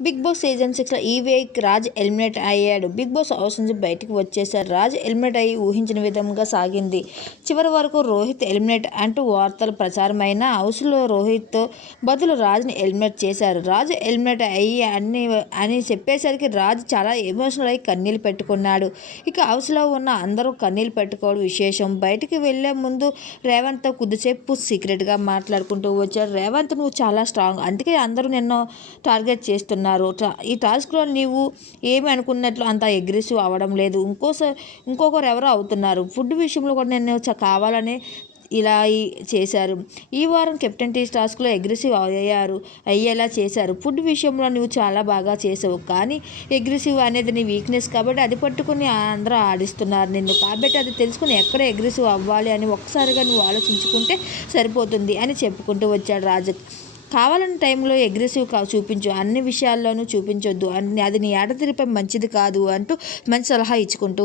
Big boss season సిక్స్లో ఈ week Raj eliminate అయ్యాడు. బిగ్ బాస్ హౌస్ నుంచి బయటకు వచ్చేసారు రాజ్ ఎలిమినేట్ అయ్యి ఊహించిన విధంగా సాగింది. చివరి వరకు రోహిత్ ఎలిమినేట్ అంటూ వార్తలు ప్రచారమైన హౌస్లో రోహిత్ బదులు రాజ్ని ఎలిమినేట్ చేశారు. రాజు ఎలిమినేట్ అయ్యి అన్ని అని చెప్పేసరికి రాజ్ చాలా ఎమోషనల్ అయ్యి కన్నీళ్ళు పెట్టుకున్నాడు. ఇక హౌస్లో ఉన్న అందరూ కన్నీళ్ళు పెట్టుకోవడం విశేషం. బయటికి వెళ్ళే ముందు రేవంత్తో కొద్దిసేపు సీక్రెట్గా మాట్లాడుకుంటూ వచ్చాడు. రేవంత్ నువ్వు చాలా స్ట్రాంగ్. అందుకే అందరూ నిన్ను టార్గెట్ చేస్తున్నారు. అన్నారు ఈ టాస్క్లో నీవు ఏమి అనుకున్నట్లు అంత అగ్రెసివ్ అవ్వడం లేదు. ఇంకోసారి ఇంకొకరు ఎవరో అవుతున్నారు. ఫుడ్ విషయంలో కూడా నేను చ- కావాలని ఇలా చేశారు. ఈ వారం కెప్టెన్ టీ టాస్క్లో అగ్రెసివ్ అయ్యారు అయ్యేలా చేశారు. ఫుడ్ విషయంలో నువ్వు చాలా బాగా చేసావు. కానీ అగ్రెసివ్ అనేది నీ వీక్నెస్ కాబట్టి అది పట్టుకుని అందరూ ఆడిస్తున్నారు నిన్ను. కాబట్టి అది తెలుసుకుని ఎక్కడ అగ్రెసివ్ అవ్వాలి అని ఒక్కసారిగా నువ్వు ఆలోచించుకుంటే సరిపోతుంది అని చెప్పుకుంటూ వచ్చాడు రాజు కావాలని టైంలో అగ్రెసివ్ కా చూపించు అన్ని విషయాల్లోనూ చూపించొద్దు. అన్ని అది నీ ఆడతిరిపై మంచిది కాదు అంటూ మంచి సలహా ఇచ్చుకుంటూ